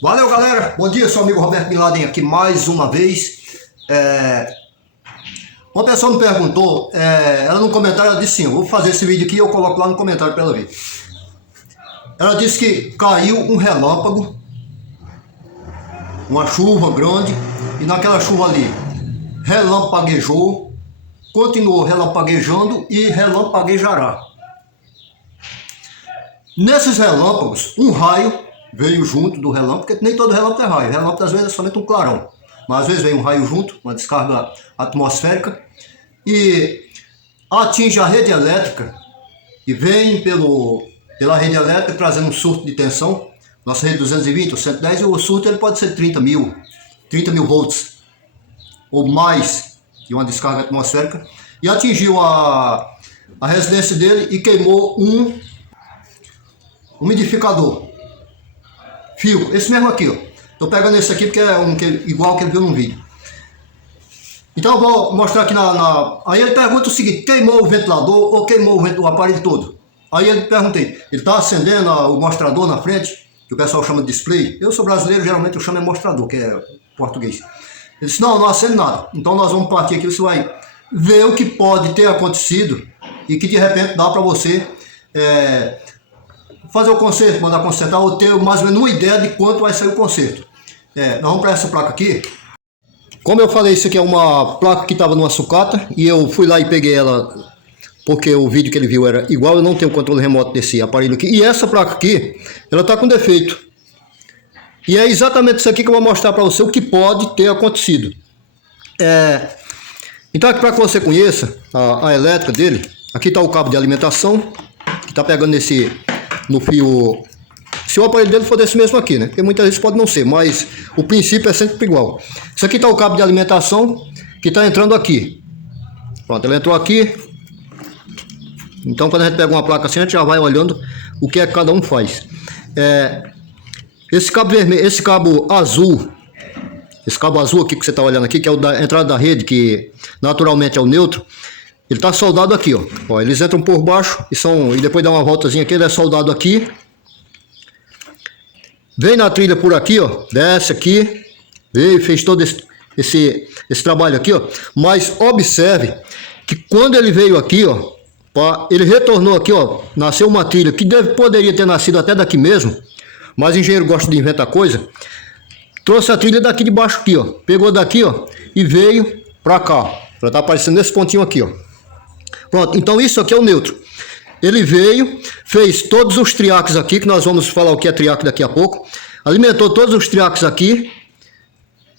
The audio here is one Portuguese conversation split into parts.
Valeu, galera. Bom dia, seu amigo Roberto Bin Laden aqui mais uma vez. Uma pessoa me perguntou, ela no comentário ela disse assim, eu vou fazer esse vídeo aqui e eu coloco lá no comentário para ela ver. Ela disse que caiu um relâmpago, uma chuva grande, e naquela chuva ali relampaguejou, continuou relampaguejando e relampaguejará. Nesses relâmpagos, um raio veio junto do relâmpago, porque nem todo relâmpago é raio. Relâmpago às vezes é somente um clarão, mas às vezes vem um raio junto, uma descarga atmosférica, e atinge a rede elétrica e vem pela rede elétrica trazendo um surto de tensão. Nossa rede 220 ou 110, e o surto ele pode ser 30 mil volts ou mais de uma descarga atmosférica, e atingiu a residência dele e queimou um umidificador. Fio, esse mesmo aqui, ó. Tô pegando esse aqui porque é igual que ele viu no vídeo. Então eu vou mostrar aqui Aí ele pergunta o seguinte: queimou o ventilador ou queimou o aparelho todo? Aí ele perguntei, ele tá acendendo o mostrador na frente, que o pessoal chama de display. Eu sou brasileiro, geralmente eu chamo de mostrador, que é português. Ele disse, não acende nada. Então nós vamos partir aqui, você vai ver o que pode ter acontecido e que de repente dá para você fazer o conserto, mandar consertar, ou ter mais ou menos uma ideia de quanto vai sair o conserto. Nós vamos para essa placa aqui. Como eu falei, isso aqui é uma placa que estava numa sucata, e eu fui lá e peguei ela, porque o vídeo que ele viu era igual. Eu não tenho controle remoto desse aparelho aqui, e essa placa aqui, ela está com defeito. E é exatamente isso aqui que eu vou mostrar para você, o que pode ter acontecido. Então aqui, para que você conheça a elétrica dele, aqui está o cabo de alimentação, que está pegando no fio. Se o aparelho dele for desse mesmo aqui, né? Porque muitas vezes pode não ser, mas o princípio é sempre igual. Isso aqui está o cabo de alimentação que está entrando aqui. Pronto, ele entrou aqui. Então quando a gente pega uma placa assim, a gente já vai olhando o que é que cada um faz. Esse cabo vermelho, esse cabo azul aqui que você está olhando aqui, que é o da entrada da rede, que naturalmente é o neutro, ele está soldado aqui, ó. Eles entram por baixo e depois dá uma voltazinha aqui, ele é soldado aqui. Vem na trilha por aqui, ó, desce aqui, veio, fez todo esse trabalho aqui, ó. Mas observe que quando ele veio aqui, ó, ele retornou aqui, ó, nasceu uma trilha que poderia ter nascido até daqui mesmo, mas o engenheiro gosta de inventar coisa. Trouxe a trilha daqui de baixo aqui, ó, pegou daqui, ó, e veio pra cá. Ela tá aparecendo nesse pontinho aqui, ó. Pronto, então isso aqui é o neutro. Ele veio, fez todos os triaques aqui, que nós vamos falar o que é triaque daqui a pouco. Alimentou todos os triaques aqui.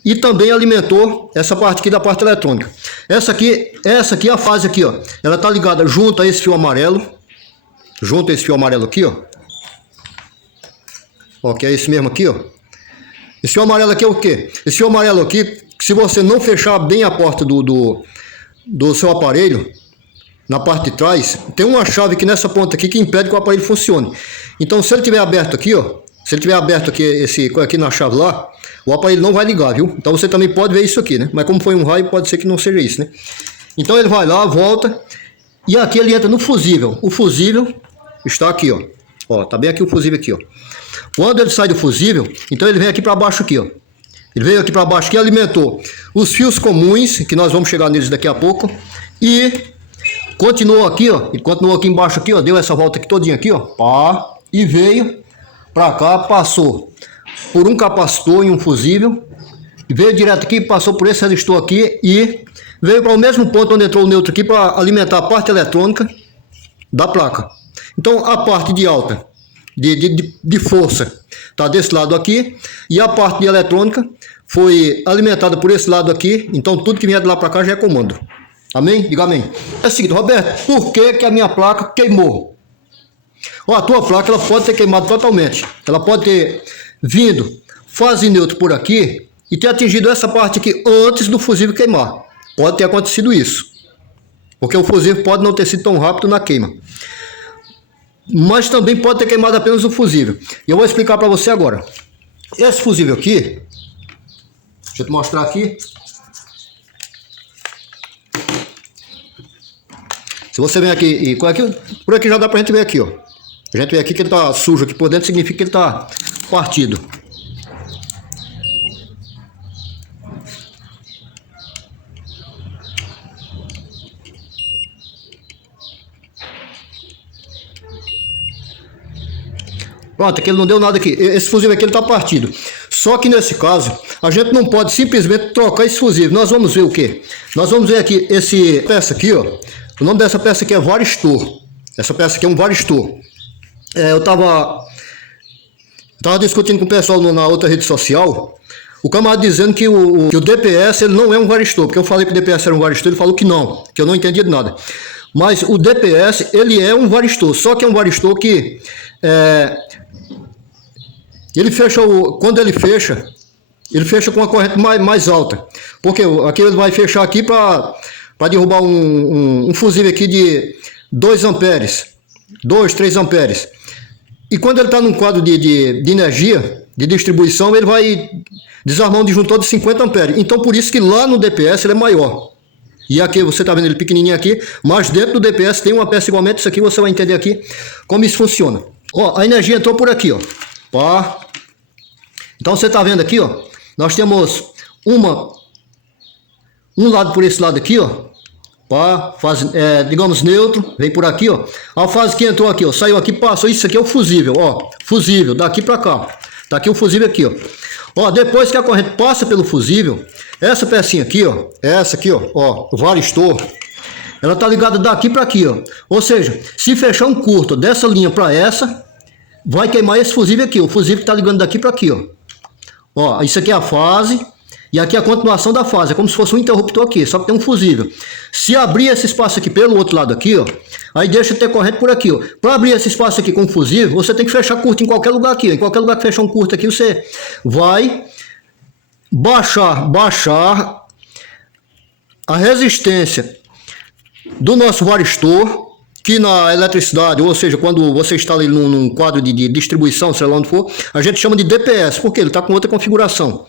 E também alimentou essa parte aqui da parte eletrônica. Essa aqui é a fase aqui, ó. Ela tá ligada junto a esse fio amarelo. Junto a esse fio amarelo aqui, ó. Ó, que é esse mesmo aqui, ó. Esse fio amarelo aqui é o quê? Esse fio amarelo aqui, se você não fechar bem a porta do seu aparelho, na parte de trás, tem uma chave aqui nessa ponta aqui que impede que o aparelho funcione. Então, se ele tiver aberto aqui, ó, se ele tiver aberto aqui na chave lá, o aparelho não vai ligar, viu? Então você também pode ver isso aqui, né? Mas como foi um raio, pode ser que não seja isso, né? Então ele vai lá, volta, e aqui ele entra no fusível. O fusível está aqui, ó. Ó, tá bem aqui o fusível aqui, ó. Quando ele sai do fusível, então ele vem aqui para baixo aqui, ó. Ele veio aqui para baixo que alimentou os fios comuns, que nós vamos chegar neles daqui a pouco, e continuou aqui, ó, e continuou aqui embaixo aqui, ó, deu essa volta aqui todinha aqui, ó, pá, e veio pra cá, passou por um capacitor e um fusível, veio direto aqui, passou por esse resistor aqui e veio para o mesmo ponto onde entrou o neutro aqui para alimentar a parte eletrônica da placa. Então a parte de alta, de força, tá desse lado aqui, e a parte de eletrônica foi alimentada por esse lado aqui. Então tudo que vier de lá para cá já é comando. Amém? Diga amém. É o seguinte, Roberto, por que a minha placa queimou? Ó, a tua placa ela pode ter queimado totalmente. Ela pode ter vindo fase neutro por aqui e ter atingido essa parte aqui antes do fusível queimar. Pode ter acontecido isso. Porque o fusível pode não ter sido tão rápido na queima. Mas também pode ter queimado apenas o fusível. E eu vou explicar para você agora. Esse fusível aqui, deixa eu te mostrar aqui. Se você vem aqui e por aqui já dá pra gente ver aqui, ó. A gente vê aqui que ele tá sujo aqui por dentro, significa que ele tá partido. Pronto, aqui ele não deu nada aqui. Esse fusível aqui ele tá partido. Só que nesse caso, a gente não pode simplesmente trocar esse fusível. Nós vamos ver o quê? Nós vamos ver aqui esse peça aqui, ó. O nome dessa peça aqui é varistor. Essa peça aqui é um varistor. Eu tava discutindo com o pessoal na outra rede social. O camarada dizendo que o DPS ele não é um varistor, porque eu falei que o DPS era um varistor, ele falou que não, que eu não entendi de nada. Mas o DPS ele é um varistor, só que é um varistor que ele fecha quando ele fecha com uma corrente mais alta, porque aqui ele vai fechar aqui para derrubar um fusível aqui de 2 amperes, 2, 3 amperes. E quando ele está num quadro de energia, de distribuição, ele vai desarmar um disjuntor de 50 amperes. Então, por isso que lá no DPS ele é maior. E aqui, você está vendo ele pequenininho aqui, mas dentro do DPS tem uma peça igualmente. Isso aqui você vai entender aqui como isso funciona. Ó, a energia entrou por aqui, ó. Pá. Então, você está vendo aqui, ó. Nós temos um lado por esse lado aqui, ó. Pá, fase, digamos, neutro, vem por aqui, ó. A fase que entrou aqui, ó, saiu aqui, passou. Isso aqui é o fusível, ó. Fusível, daqui para cá. Tá aqui o fusível aqui, ó. Ó, depois que a corrente passa pelo fusível, essa pecinha aqui, ó, essa aqui, ó, o varistor, ela tá ligada daqui para aqui, ó. Ou seja, se fechar um curto dessa linha para essa, vai queimar esse fusível aqui. O fusível tá ligando daqui para aqui, ó. Ó, isso aqui é a fase. E aqui é a continuação da fase, é como se fosse um interruptor aqui, só que tem um fusível. Se abrir esse espaço aqui pelo outro lado aqui, ó, aí deixa ter corrente por aqui, ó. Para abrir esse espaço aqui com fusível, você tem que fechar curto em qualquer lugar aqui, ó. Em qualquer lugar que fechar um curto aqui, você vai baixar a resistência do nosso varistor, que na eletricidade, ou seja, quando você instala ele num quadro de distribuição, sei lá onde for, a gente chama de DPS, porque ele está com outra configuração.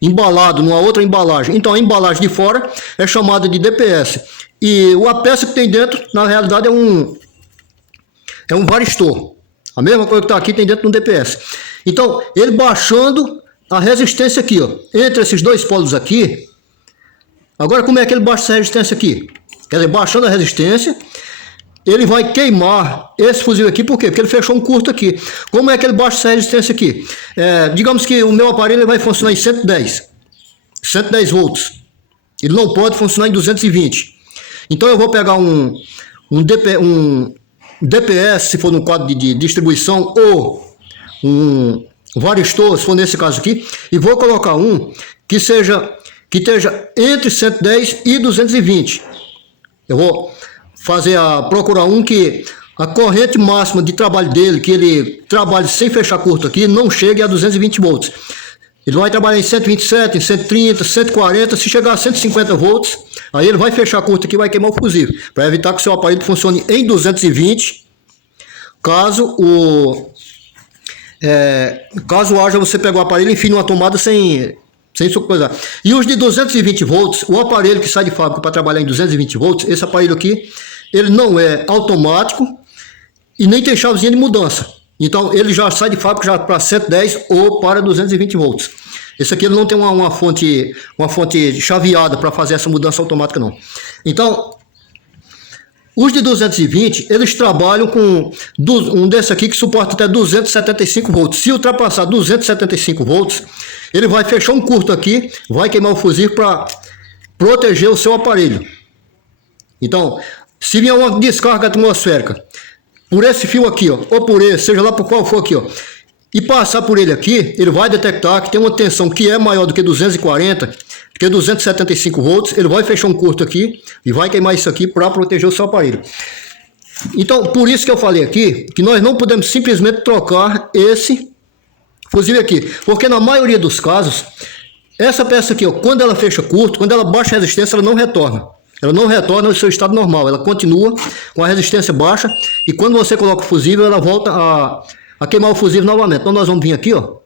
Embalado numa outra embalagem. Então a embalagem de fora é chamada de DPS. E a peça que tem dentro, na realidade, é um varistor. A mesma coisa que está aqui tem dentro do DPS. Então, ele baixando a resistência aqui, ó, entre esses dois polos aqui. Agora, como é que ele baixa essa resistência aqui? Quer dizer, baixando a resistência, ele vai queimar esse fusível aqui. Por quê? Porque ele fechou um curto aqui. Como é que ele baixa essa resistência aqui? Digamos que o meu aparelho vai funcionar em 110 volts. Ele não pode funcionar em 220. Então eu vou pegar um DPS, se for no quadro de distribuição, ou um varistor, se for nesse caso aqui, e vou colocar um que esteja entre 110 e 220. Eu vou procurar um que a corrente máxima de trabalho dele, que ele trabalhe sem fechar curto aqui, não chegue a 220 volts. Ele vai trabalhar em 127, em 130, 140, se chegar a 150 volts, aí ele vai fechar curto aqui e vai queimar o fusível, para evitar que o seu aparelho funcione em 220, caso haja você pegar o aparelho e enfim numa tomada sem coisa. E os de 220 volts, o aparelho que sai de fábrica para trabalhar em 220 volts, esse aparelho aqui, ele não é automático e nem tem chavezinha de mudança. Então ele já sai de fábrica já para 110 ou para 220 volts. Esse aqui ele não tem uma fonte chaveada para fazer essa mudança automática não. Então, os de 220, eles trabalham com um desse aqui que suporta até 275 volts. Se ultrapassar 275 volts, ele vai fechar um curto aqui, vai queimar o fusível para proteger o seu aparelho. Então, se vier uma descarga atmosférica por esse fio aqui, ó, ou por esse, seja lá por qual for aqui, ó, e passar por ele aqui, ele vai detectar que tem uma tensão que é maior do que 240, que é 275 volts, ele vai fechar um curto aqui e vai queimar isso aqui para proteger o seu aparelho. Então, por isso que eu falei aqui, que nós não podemos simplesmente trocar esse fusível aqui, porque na maioria dos casos, essa peça aqui, ó, quando ela fecha curto, quando ela baixa a resistência, ela não retorna. Ela não retorna ao seu estado normal, ela continua com a resistência baixa e quando você coloca o fusível, ela volta a queimar o fusível novamente. Então nós vamos vir aqui, ó.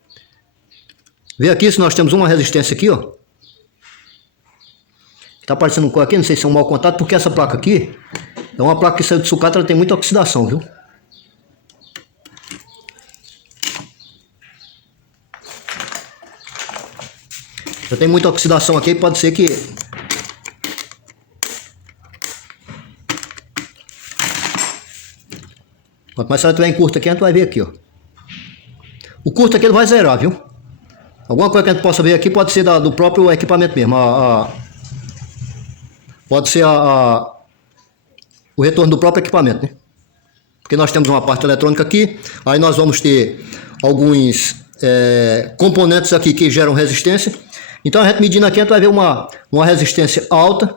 Ver aqui se nós temos uma resistência aqui, ó. Tá aparecendo um cor aqui, não sei se é um mau contato, porque essa placa aqui é uma placa que saiu de sucata, ela tem muita oxidação, viu? Já tem muita oxidação aqui, pode ser que quanto mais ela estiver em curto aqui, a gente vai ver aqui, ó. o curto aqui ele vai zerar, viu? Alguma coisa que a gente possa ver aqui pode ser do próprio equipamento mesmo. Pode ser o retorno do próprio equipamento, né? Porque nós temos uma parte eletrônica aqui, aí nós vamos ter alguns componentes aqui que geram resistência. Então a gente medindo aqui, a gente vai ver uma resistência alta.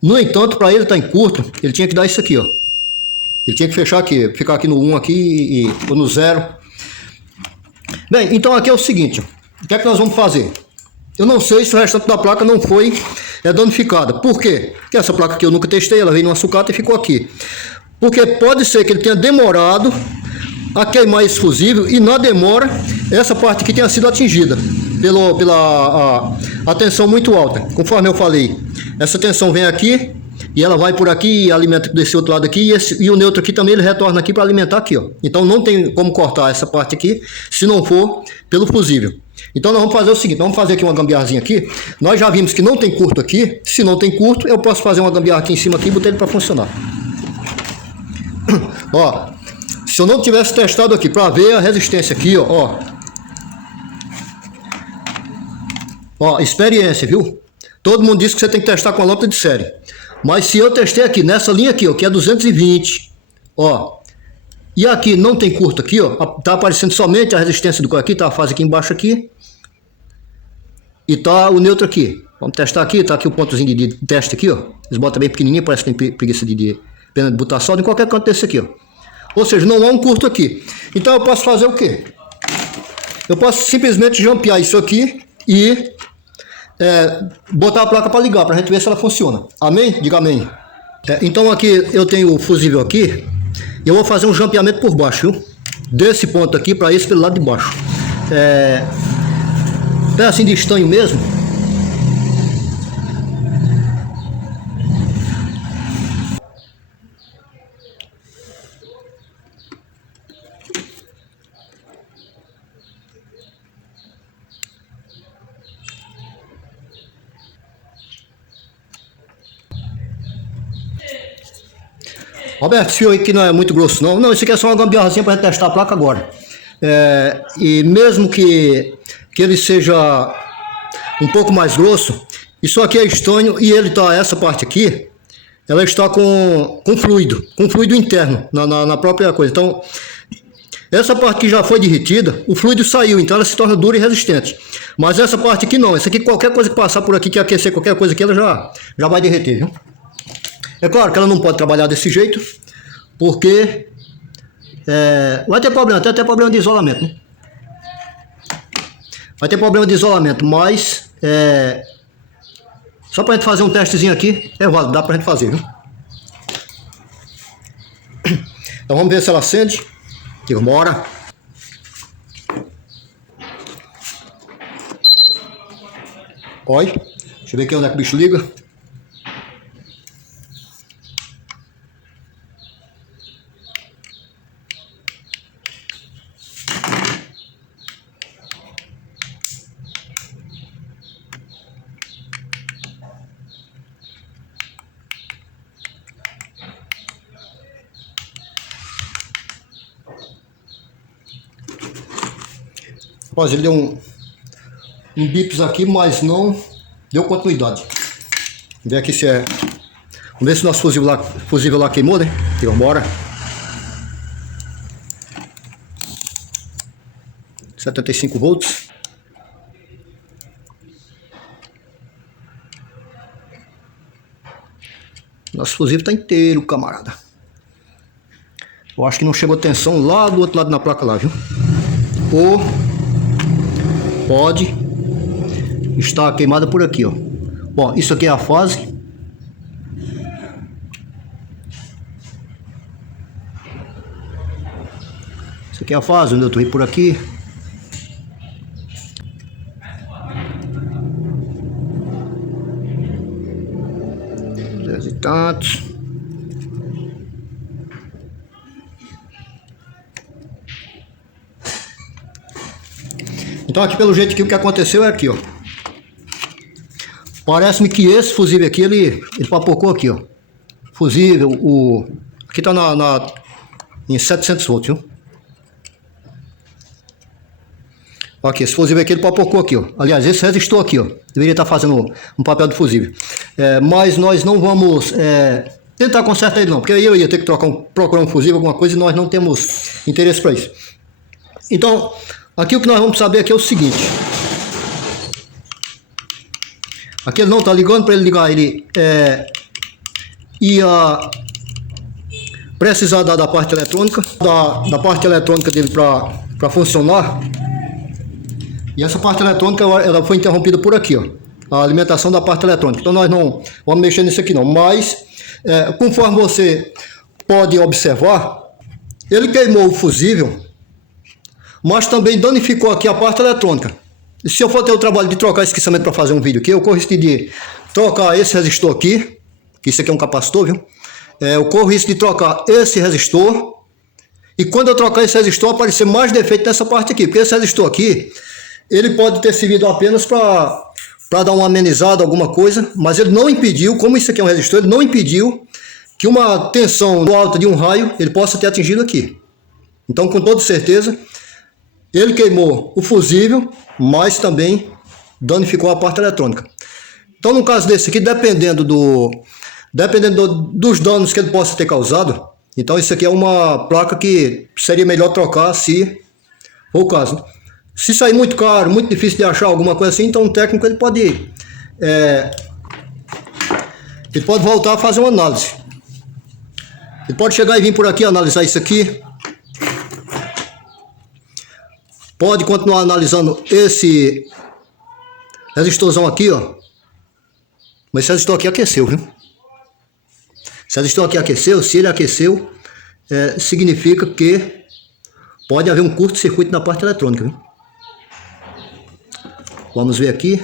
No entanto, para ele estar em curto, ele tinha que dar isso aqui, ó. Ele tinha que fechar aqui, ficar aqui no 1 aqui ou no 0. Bem, então aqui é o seguinte, ó. O que é que nós vamos fazer? Eu não sei se o restante da placa não foi danificada. Por quê? Porque essa placa aqui eu nunca testei, ela veio numa sucata e ficou aqui. Porque pode ser que ele tenha demorado a queimar esse fusível e na demora essa parte aqui tenha sido atingida pela tensão muito alta. Conforme eu falei, essa tensão vem aqui e ela vai por aqui e alimenta desse outro lado aqui e o neutro aqui também ele retorna aqui para alimentar aqui, ó. Então não tem como cortar essa parte aqui se não for pelo fusível. Então nós vamos fazer o seguinte, vamos fazer aqui uma gambiarrazinha aqui. Nós já vimos que não tem curto aqui. Se não tem curto, eu posso fazer uma gambiarra aqui em cima aqui e botar ele para funcionar. Ó, se eu não tivesse testado aqui para ver a resistência aqui, ó, experiência, viu? Todo mundo diz que você tem que testar com a lâmpada de série. Mas se eu testei aqui nessa linha aqui, ó, que é 220, ó, e aqui não tem curto aqui, ó, tá aparecendo somente a resistência do coisa aqui, tá a fase aqui embaixo aqui. E tá o neutro aqui. Vamos testar aqui, tá aqui o pontozinho de teste aqui, ó. Eles botam bem pequenininho, parece que tem preguiça de pena de botar solda em qualquer canto desse aqui, ó. Ou seja, não há um curto aqui. Então eu posso fazer o quê? Eu posso simplesmente jampear isso aqui e botar a placa para ligar, para a gente ver se ela funciona. Amém? Diga amém. Então aqui eu tenho o fusível aqui. Eu vou fazer um jampeamento por baixo, viu? Desse ponto aqui para esse pelo lado de baixo. Pedacinho de estanho mesmo. Roberto, esse fio aí que não é muito grosso não. Não, isso aqui é só uma gambiarrazinha para testar a placa agora. E mesmo que ele seja um pouco mais grosso, isso aqui é estanho e ele tá, essa parte aqui, ela está com fluido interno na própria coisa. Então, essa parte que já foi derretida, o fluido saiu, então ela se torna dura e resistente. Mas essa parte aqui não, essa aqui qualquer coisa que passar por aqui, que aquecer qualquer coisa aqui, ela já vai derreter, viu? É claro que ela não pode trabalhar desse jeito, porque vai ter problema, até problema de isolamento, né? Vai ter problema de isolamento, mas só pra gente fazer um testezinho aqui, é válido, dá pra gente fazer, viu? Então vamos ver se ela acende. Aqui, bora. Olha, deixa eu ver aqui onde é que o bicho liga. Rapaz, ele deu um bips aqui, mas não deu continuidade. Vamos ver aqui se é... Vamos ver se o nosso fusível lá queimou, né? Aqui, vamos embora. 75 volts. Nosso fusível está inteiro, camarada. Eu acho que não chegou tensão lá do outro lado na placa lá, viu? Ou pode estar queimada por aqui, ó. Bom, isso aqui é a fase. Isso aqui é a fase, onde eu estou por aqui. E tantos. Então aqui pelo jeito que o que aconteceu é aqui, ó. Parece-me que esse fusível aqui, ele papocou aqui, ó. Fusível, aqui tá em 700 volts, viu? Aqui, esse fusível aqui ele papocou aqui, ó. Aliás, esse resistor aqui, ó. Deveria estar fazendo um papel de fusível. Mas nós não vamos tentar consertar ele não, porque aí eu ia ter que procurar um fusível, alguma coisa, e nós não temos interesse para isso. Então, aqui o que nós vamos saber aqui é o seguinte. Aqui ele não está ligando. Para ele ligar, ele ia precisar da parte eletrônica, da parte eletrônica dele para funcionar. E essa parte eletrônica ela foi interrompida por aqui, ó, a alimentação da parte eletrônica. Então nós não vamos mexer nisso aqui não. Mas, conforme você pode observar, ele queimou o fusível, mas também danificou aqui a parte eletrônica. E se eu for ter o trabalho de trocar esse equipamento para fazer um vídeo aqui, eu corro risco de trocar esse resistor aqui, que isso aqui é um capacitor, viu? Eu corro risco de trocar esse resistor, e quando eu trocar esse resistor aparecer mais defeito nessa parte aqui, porque esse resistor aqui ele pode ter servido apenas para dar uma amenizada, alguma coisa, mas ele não impediu, como isso aqui é um resistor, ele não impediu que uma tensão alta de um raio ele possa ter atingido aqui. Então, com toda certeza, ele queimou o fusível, mas também danificou a parte eletrônica. Então, no caso desse aqui, dependendo dos danos que ele possa ter causado, então isso aqui é uma placa que seria melhor trocar se for o caso. Se sair muito caro, muito difícil de achar alguma coisa assim, então o técnico ele pode voltar a fazer uma análise. Ele pode chegar e vir por aqui analisar isso aqui. Pode continuar analisando esse resistorzão aqui, ó. Mas esse resistor aqui aqueceu, viu? Esse resistor aqui aqueceu. Se ele aqueceu, significa que pode haver um curto-circuito na parte eletrônica, viu? Vamos ver aqui.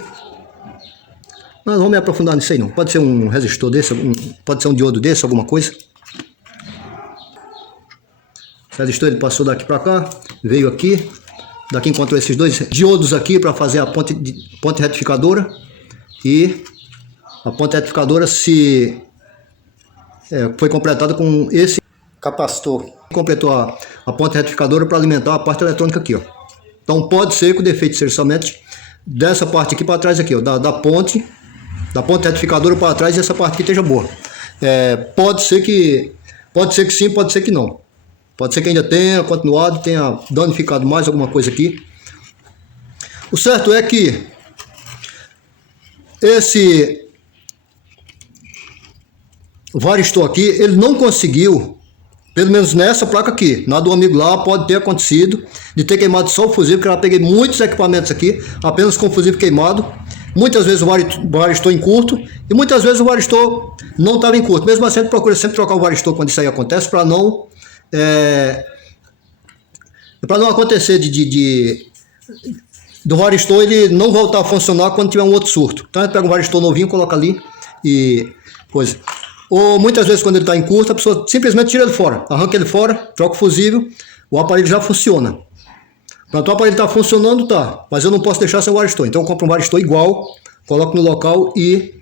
Nós não vamos me aprofundar nisso aí não. Pode ser um resistor desse, pode ser um diodo desse, alguma coisa. Esse resistor ele passou daqui para cá, veio aqui. Daqui encontrou esses dois diodos aqui para fazer a ponte retificadora. E a ponte retificadora foi completada com esse capacitor. Completou a ponte retificadora para alimentar a parte eletrônica aqui, ó. Então pode ser que o defeito seja somente dessa parte aqui para trás aqui, ó, da ponte retificadora para trás, e essa parte aqui esteja boa. Pode ser que sim, pode ser que não. Pode ser que ainda tenha continuado, tenha danificado mais alguma coisa aqui. O certo é que esse varistor aqui, ele não conseguiu, pelo menos nessa placa aqui, na do amigo lá, pode ter acontecido de ter queimado só o fusível, porque eu peguei muitos equipamentos aqui, apenas com o fusível queimado. Muitas vezes o varistor em curto, e muitas vezes o varistor não estava em curto. Mesmo assim, a gente procura sempre trocar o varistor quando isso aí acontece, para não acontecer do varistor ele não voltar a funcionar quando tiver um outro surto. Então a gente pega um varistor novinho, coloca ali e coisa. Ou muitas vezes quando ele está em curto, a pessoa simplesmente tira ele fora, arranca ele fora, troca o fusível, o aparelho já funciona. Pronto, o aparelho está funcionando, tá, mas eu não posso deixar sem o varistor. Então eu compro um varistor igual, coloco no local e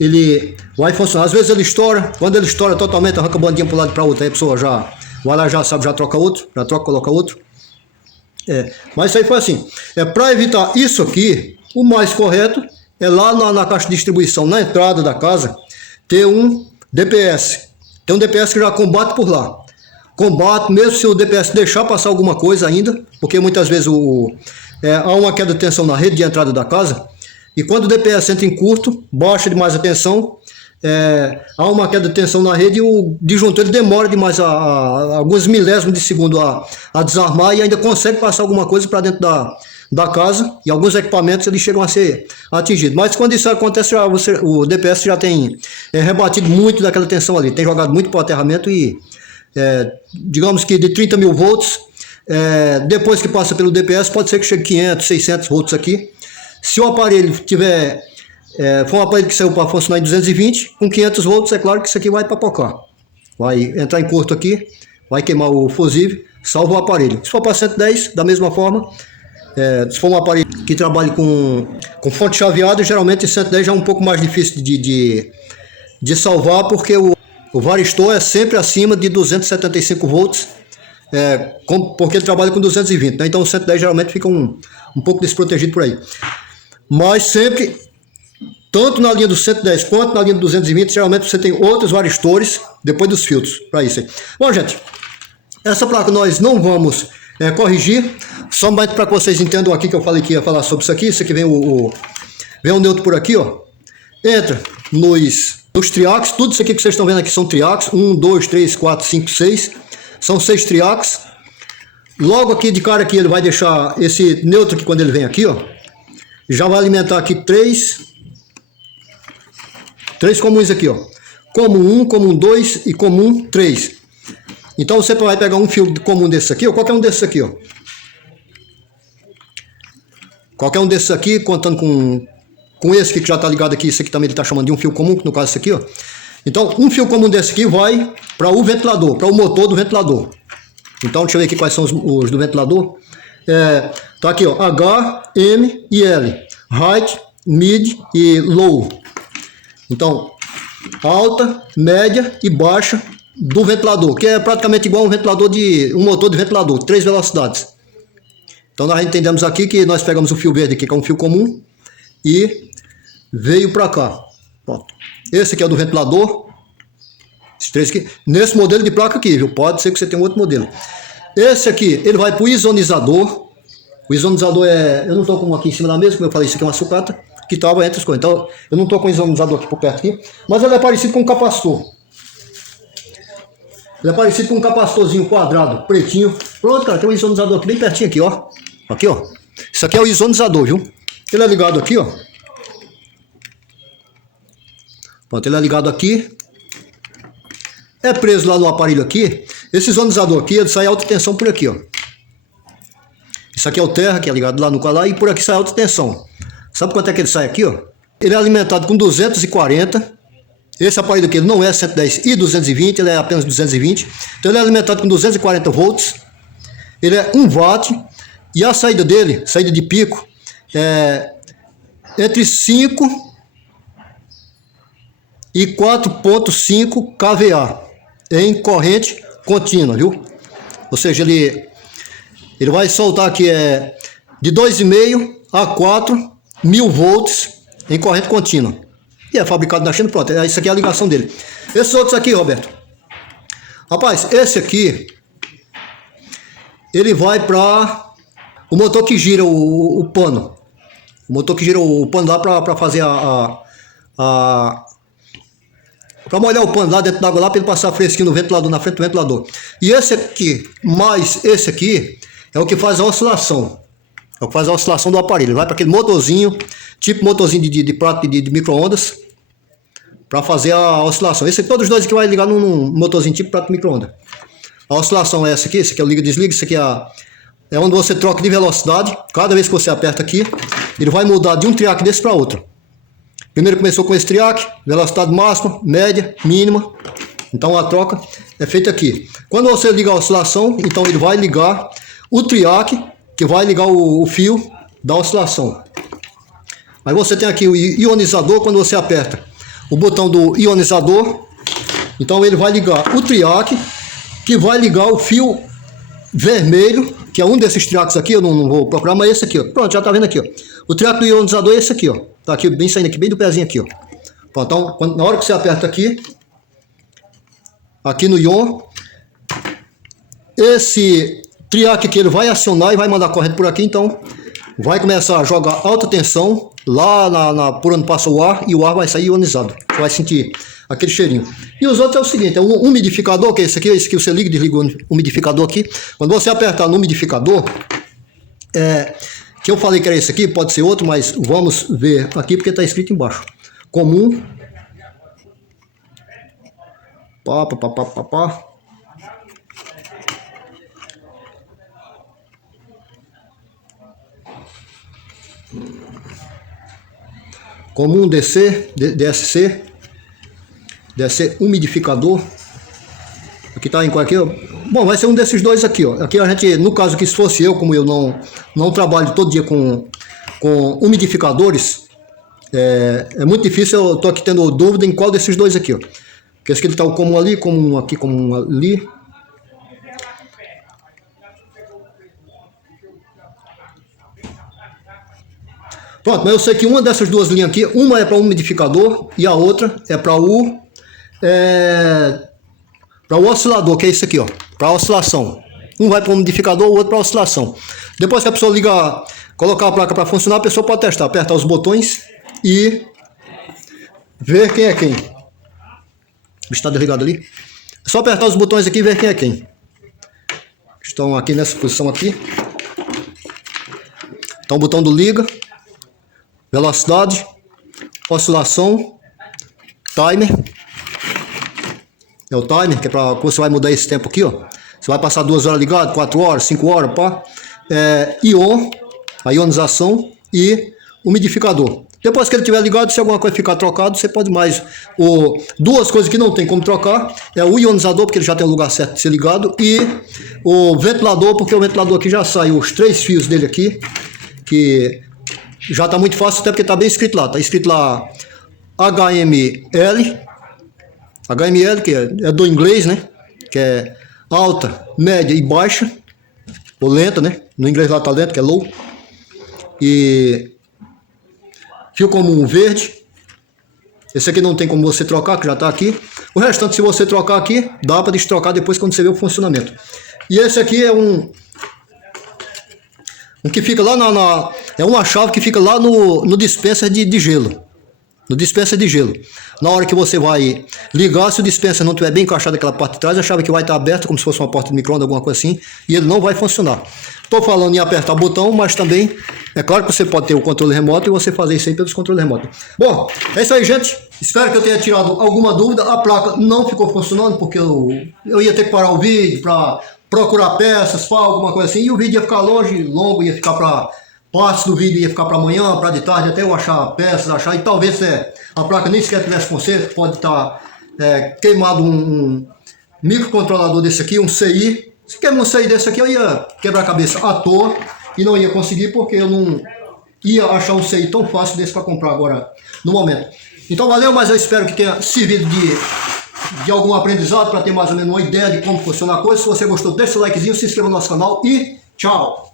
ele vai funcionar. Às vezes ele estoura, quando ele estoura totalmente, arranca a bandinha para um lado e para outro, aí a pessoa já vai lá, já sabe, já troca outro, já troca, coloca outro. Mas isso aí foi assim. Para evitar isso aqui, o mais correto é lá na caixa de distribuição, na entrada da casa, ter um DPS. Tem um DPS que já combate por lá. Combate, mesmo se o DPS deixar passar alguma coisa ainda, porque muitas vezes há uma queda de tensão na rede de entrada da casa, e quando o DPS entra em curto, baixa demais a tensão, há uma queda de tensão na rede e o disjuntor ele demora demais alguns milésimos de segundo a desarmar, e ainda consegue passar alguma coisa para dentro da casa, e alguns equipamentos eles chegam a ser atingidos. Mas quando isso acontece, o DPS já tem rebatido muito daquela tensão ali, tem jogado muito para o aterramento e digamos que de 30 mil volts, depois que passa pelo DPS, pode ser que chegue 500, 600 volts aqui. Se o aparelho tiver for um aparelho que saiu para funcionar em 220, com 500 volts, é claro que isso aqui vai papocar. Vai entrar em curto aqui, vai queimar o fusível, salva o aparelho. Se for para 110, da mesma forma, se for um aparelho que trabalhe com fonte chaveada, geralmente 110 já é um pouco mais difícil de salvar, porque o varistor é sempre acima de 275 volts porque ele trabalha com 220, né? Então o 110 geralmente fica um pouco desprotegido por aí. Mas sempre, tanto na linha do 110 quanto na linha do 220, geralmente você tem outros varistores depois dos filtros para isso aí. Bom, gente, essa placa nós não vamos corrigir, somente para que vocês entendam aqui que eu falei que ia falar sobre isso aqui. Isso aqui vem o neutro por aqui, ó. Entra nos triacs, tudo isso aqui que vocês estão vendo aqui são triacs, 1, 2, 3, 4, 5, 6, são 6 triacs. Logo aqui de cara aqui ele vai deixar esse neutro aqui quando ele vem aqui, ó, já vai alimentar aqui três comuns aqui, ó, comum 1, comum 2 e comum 3. Então você vai pegar um fio comum desse aqui, ó, qualquer um desses aqui, ó, qualquer um desses aqui, contando com esse aqui que já está ligado aqui, esse aqui também ele está chamando de um fio comum, que no caso esse aqui, ó. Então, um fio comum desse aqui vai para o ventilador, para o motor do ventilador. Então, deixa eu ver aqui quais são os do ventilador. Tá aqui, ó, H, M e L. High, Mid e Low. Então, alta, média e baixa do ventilador, que é praticamente igual um motor de ventilador, 3 velocidades. Então, nós entendemos aqui que nós pegamos o fio verde aqui, que é um fio comum, e veio para cá. Pronto. Esse aqui é o do ventilador. Esses 3 aqui. Nesse modelo de placa aqui, viu? Pode ser que você tenha um outro modelo. Esse aqui, ele vai para o isonizador. O isonizador eu não estou com um aqui em cima da mesa, como eu falei, isso aqui é uma sucata que estava entre as coisas. Então, eu não estou com o isonizador aqui por perto aqui. Mas ele é parecido com um capacitor. Ele é parecido com um capacitorzinho quadrado, pretinho. Pronto, cara, tem um isonizador aqui bem pertinho aqui, ó. Aqui, ó. Isso aqui é o isonizador, viu? Ele é ligado aqui, ó. Pronto, ele é ligado aqui. É preso lá no aparelho aqui. Esse isonizador aqui, ele sai alta tensão por aqui, ó. Isso aqui é o terra, que é ligado lá no colar, e por aqui sai alta tensão. Sabe quanto é que ele sai aqui, ó? Ele é alimentado com 240. Esse aparelho aqui ele não é 110 e 220, ele é apenas 220. Então ele é alimentado com 240 volts. Ele é 1 watt. E a saída dele, saída de pico, é entre 5 e 4.5 kVA em corrente contínua, viu? Ou seja, ele vai soltar aqui de 2,5 a 4.000 volts em corrente contínua. E é fabricado na China, pronto. Isso aqui é a ligação dele. Esses outros aqui, Roberto. Rapaz, esse aqui, ele vai para o motor que gira o pano. O motor que gira o pano lá para fazer para molhar o pano lá dentro da água lá, para ele passar fresquinho no ventilador, na frente do ventilador. E esse aqui, mais esse aqui, é o que faz a oscilação. É o que faz a oscilação do aparelho. Ele vai para aquele motorzinho, tipo motorzinho de prato de micro-ondas, para fazer a oscilação. Todos os dois aqui vai ligar num motorzinho tipo prato de micro-ondas. A oscilação é essa aqui, esse aqui é o liga-desliga, esse aqui é onde você troca de velocidade. Cada vez que você aperta aqui, ele vai mudar de um triac desse para outro. Primeiro começou com esse triac, velocidade máxima, média, mínima. Então a troca é feita aqui. Quando você liga a oscilação, então ele vai ligar o triac, que vai ligar o fio da oscilação. Aí você tem aqui o ionizador. Quando você aperta o botão do ionizador, então ele vai ligar o triac, que vai ligar o fio vermelho, que é um desses triacs aqui. Eu não vou procurar, mas esse aqui, ó. Pronto, já tá vendo aqui, ó. O triac do ionizador é esse aqui, ó. Tá aqui bem saindo aqui, bem do pezinho aqui, ó. Pronto, então na hora que você aperta aqui no ion, esse triac aqui ele vai acionar e vai mandar corrente por aqui. Então vai começar a jogar alta tensão lá por onde passa o ar, e o ar vai sair ionizado. Você vai sentir aquele cheirinho. E os outros é o seguinte: é um umidificador, que é esse aqui você liga e desliga o umidificador aqui. Quando você apertar no umidificador, que eu falei que era esse aqui, pode ser outro, mas vamos ver aqui porque está escrito embaixo. Comum. Comum DSC umidificador. Aqui tá em qualquer. Bom, vai ser um desses dois aqui, ó. Aqui a gente, no caso que se fosse eu, como eu não trabalho todo dia com umidificadores, é muito difícil. Eu tô aqui tendo dúvida em qual desses dois aqui, ó. Porque esse aqui ele tá o comum ali, comum aqui, comum ali. Pronto, mas eu sei que uma dessas duas linhas aqui, uma é para o umidificador e a outra é para o oscilador, que é isso aqui, ó, para oscilação. Um vai para o umidificador, o outro para oscilação. Depois que a pessoa ligar, colocar a placa para funcionar, a pessoa pode testar, apertar os botões e ver quem é quem. Está desligado ali. É só apertar os botões aqui e ver quem é quem. Estão aqui nessa posição aqui. Então o botão do liga, velocidade, oscilação, timer. É o timer, que é para você vai mudar esse tempo aqui, ó. Você vai passar 2 horas ligado, 4 horas, 5 horas, pá. Ion, a ionização e umidificador. Depois que ele estiver ligado, se alguma coisa ficar trocado, você pode mais. Duas coisas que não tem como trocar é o ionizador, porque ele já tem o lugar certo de ser ligado, e o ventilador, porque o ventilador aqui já sai os 3 fios dele aqui, que já está muito fácil, até porque está bem escrito lá. Está escrito lá HML, que é do inglês, né? Que é alta, média e baixa, ou lenta, né? No inglês lá está lento, que é low. E fio comum verde. Esse aqui não tem como você trocar, que já está aqui. O restante, se você trocar aqui, dá para destrocar depois quando você vê o funcionamento. E esse aqui é um que fica lá é uma chave que fica lá no dispenser de gelo. No dispenser de gelo. Na hora que você vai ligar, se o dispenser não estiver bem encaixado naquela parte de trás, a chave que vai estar aberta, como se fosse uma porta de micro-ondas, alguma coisa assim, e ele não vai funcionar. Estou falando em apertar o botão, mas também é claro que você pode ter o controle remoto e você fazer isso aí pelos controles remotos. Bom, é isso aí, gente. Espero que eu tenha tirado alguma dúvida. A placa não ficou funcionando porque eu ia ter que parar o vídeo para procurar peças, alguma coisa assim, e o vídeo ia ficar longo, ia ficar para partes do vídeo, ia ficar para amanhã, para de tarde, até eu achar peças, e talvez a placa nem sequer tivesse conserto, pode estar queimado um microcontrolador desse aqui, um CI. Se queima um CI desse aqui, eu ia quebrar a cabeça à toa e não ia conseguir, porque eu não ia achar um CI tão fácil desse para comprar agora, no momento. Então valeu, mas eu espero que tenha servido de algum aprendizado, para ter mais ou menos uma ideia de como funciona a coisa. Se você gostou, deixa o likezinho, se inscreva no nosso canal e tchau!